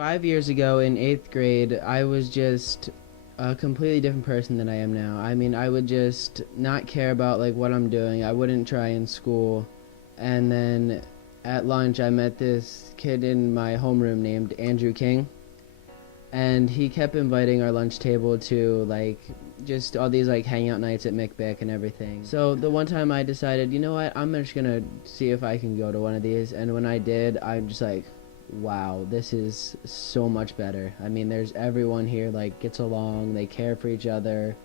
5 years ago in 8th grade, I was just a completely different person than I am now. I mean, I would just not care about like what I'm doing. I wouldn't try in school. And then at lunch, I met this kid in my homeroom named Andrew King. And he kept inviting our lunch table to like just all these like hangout nights at McBick and everything. So the one time I decided, you know what, I'm just gonna see if I can go to one of these. And when I did, I'm just like, wow, this is so much better. I mean, there's everyone here like gets along, they care for each other,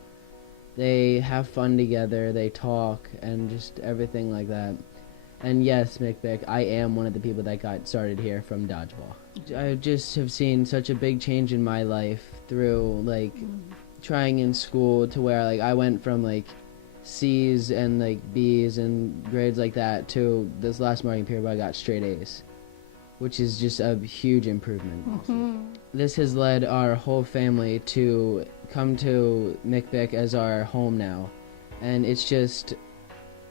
they have fun together, they talk, and just everything like that. And yes, McBick, I am one of the people that got started here from dodgeball. I just have seen such a big change in my life through like trying in school to where like I went from like C's and like B's and grades like that to this last marking period where I got straight A's, which is just a huge improvement. This has led our whole family to come to McBick as our home now, and it's just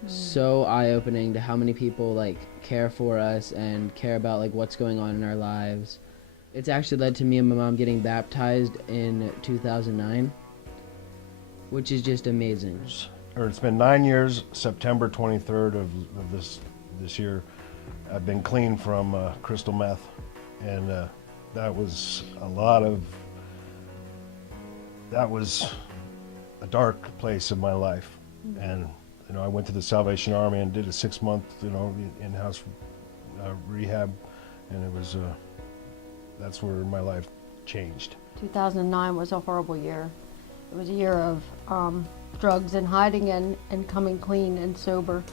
so eye-opening to how many people like care for us and care about like what's going on in our lives. It's actually led to me and my mom getting baptized in 2009, which is just amazing. It's been 9 years, September 23rd of this year. I've been clean from crystal meth, and that was a dark place in my life. And you know, I went to the Salvation Army and did a 6-month, in-house rehab, and it was that's where my life changed. 2009 was a horrible year. It was a year of drugs and hiding and coming clean and sober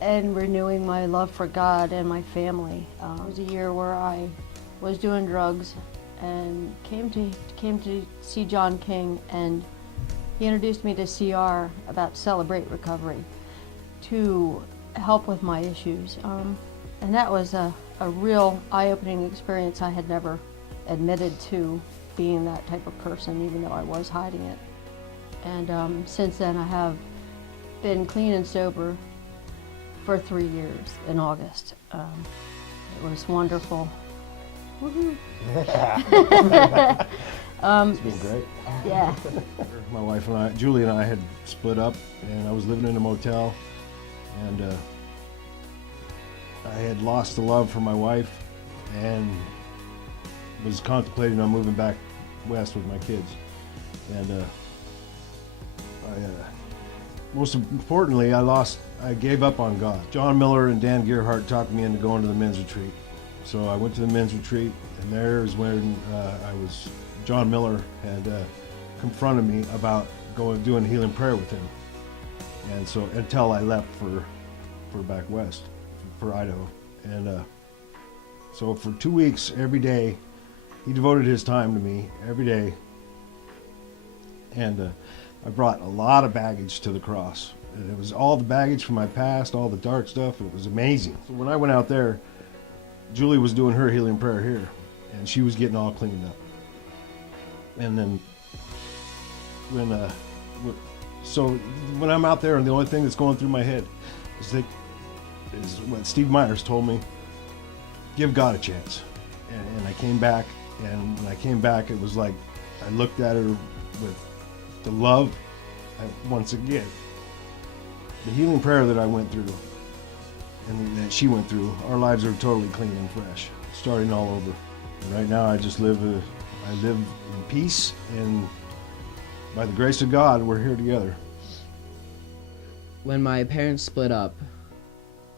and renewing my love for God and my family. It was a year where I was doing drugs and came to see John King, and he introduced me to CR about Celebrate Recovery to help with my issues. And that was a real eye-opening experience. I had never admitted to being that type of person, even though I was hiding it. And since then, I have been clean and sober for 3 years in August. It was wonderful. Woohoo! It's been great. Yeah. My wife and I, Julie and I, had split up, and I was living in a motel, and I had lost the love for my wife and was contemplating on moving back west with my kids. And most importantly, I gave up on God. John Miller and Dan Gearhart talked me into going to the men's retreat. So I went to the men's retreat, and there is when John Miller had confronted me about doing healing prayer with him. And so until I left for back west, for Idaho. And so for 2 weeks, every day, he devoted his time to me every day. And I brought a lot of baggage to the cross. And it was all the baggage from my past, all the dark stuff. It was amazing. So when I went out there, Julie was doing her healing prayer here, and she was getting all cleaned up. And then when I'm out there, and the only thing that's going through my head is what Steve Myers told me: give God a chance. And I came back, and when I came back, it was like I looked at her with the love. Once again, the healing prayer that I went through and that she went through, our lives are totally clean and fresh, starting all over. And right now, I live in peace, and by the grace of God, we're here together. When my parents split up,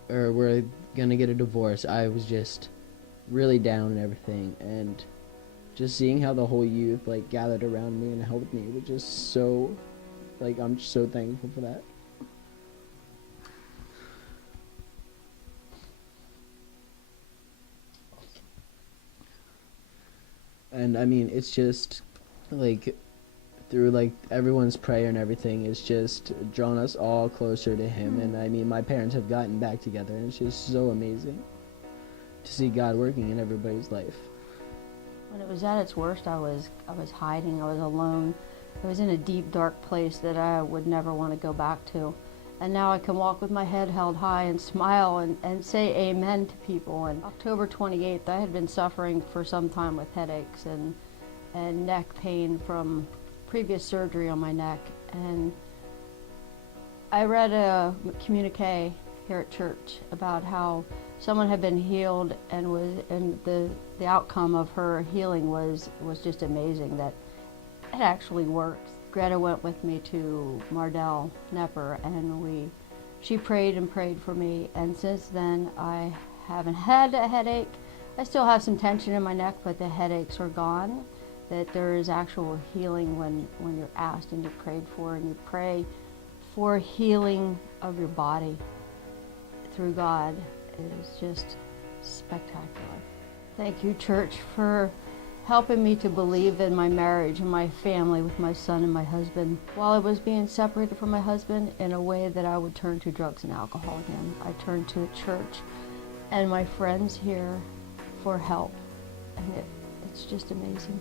or were gonna get a divorce, I was just really down and everything, and just seeing how the whole youth like gathered around me and helped me was just so, like, I'm just so thankful for that. And I mean, it's just like through like everyone's prayer and everything, it's just drawn us all closer to him. And I mean, my parents have gotten back together, and it's just so amazing to see God working in everybody's life. When it was at its worst, I was hiding. I was alone. I was in a deep, dark place that I would never want to go back to. And now I can walk with my head held high and smile and say amen to people. And October 28th, I had been suffering for some time with headaches and neck pain from previous surgery on my neck. And I read a communique here at church about how someone had been healed and the outcome of her healing was just amazing, that it actually works. Greta went with me to Mardell Knepper, and she prayed and prayed for me, and since then I haven't had a headache. I still have some tension in my neck, but the headaches are gone. That there is actual healing when you're asked and you're prayed for, and you pray for healing of your body through God. It is just spectacular. Thank you, church, for helping me to believe in my marriage and my family with my son and my husband. While I was being separated from my husband, in a way that I would turn to drugs and alcohol again, I turned to the church and my friends here for help, and it's just amazing.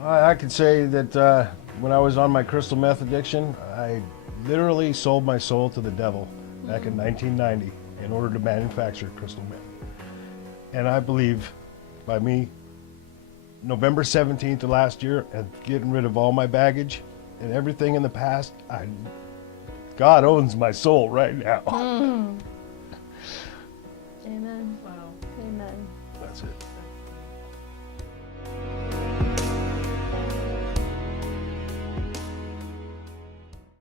I can say that when I was on my crystal meth addiction, I literally sold my soul to the devil back in 1990 in order to manufacture crystal meth. And I believe by me, November 17th of last year, and getting rid of all my baggage and everything in the past, God owns my soul right now.